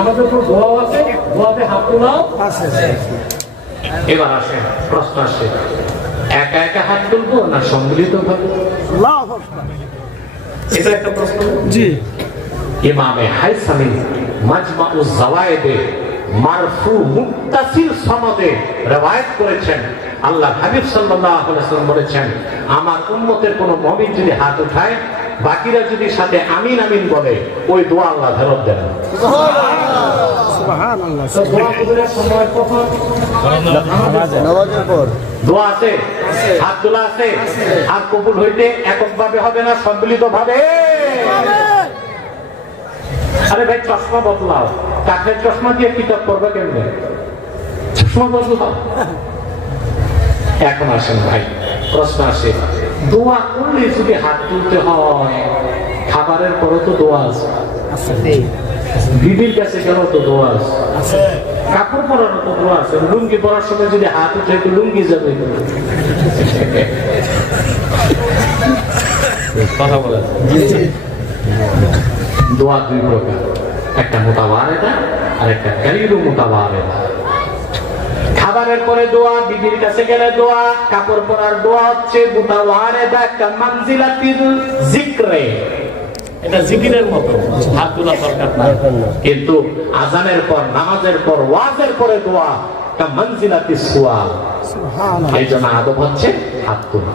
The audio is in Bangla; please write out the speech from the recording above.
আমাদের তো দোয়া আছে, দোয়াতে হাত তোলাও আছে। এবার আসে প্রশ্ন আসে, একা একা হাত তুলবো না সম্মিলিত ভাবে? এটা একটা প্রশ্ন। জি, ইমামে হাইসামি মাজমাউজ জাওয়ায়েদে মারফু মুত্তাসিল সনদে রওয়ায়াত করেছেন, আল্লাহ হাবিব সাল্লাল্লাহু আলাইহি ওয়াসাল্লাম বলেছেন, আমার উম্মতের কোন মুমিন যদি হাত উঠায়, বাকিরা যদি সাথে আমিন আমিন বলে, ওই দোয়া আল্লাহ ফেরত দেন। সুবহানাল্লাহ। দোয়া কবুলের সময় কখন? নামাজের পর। দোয়া আছে, হাত তোলা আছে, হাত কবুল হইতে এককভাবে হবে না, সম্মিলিত ভাবে। আরে ভাই চশমা বদলাও, কাঠের চশমা দিয়ে কিতাব পড়বে কেমনে? চশমা বদলাও। এখন আসেন ভাই, প্রশ্ন আসে, দোয়া করলে যদি হাত তুলতে হয়, খাবারের পরে তো দোয়া আছে, দিদির কাছে গেল তো দোয়া আছে, কাপড় পরানো তো দোয়া আছে, লুঙ্গি পরার সময় যদি হাত উঠে তো লুঙ্গি যাবে। কথা বলে দোয়া দুই প্রকার, একটা মুতাওয়ারিদা আর একটা গায়রু মুতাওয়ারিদা। খাবারের পরে দোয়া, বিবির কাছে গেলে দোয়া, কাপড় পরার দোয়া হচ্ছে মুতাওয়ারিদা, একটা মানজিলাতিল যিকরে, এটা জিকিরের মতো, হাত তোলা দরকার না। কিন্তু আযানের পর, নামাজের পর, ওয়াজের পরে দোয়া, একটা মানজিলাতিস সুআল। সুবহানাল্লাহ। এই জন্য আদব হচ্ছে হাত তোলা।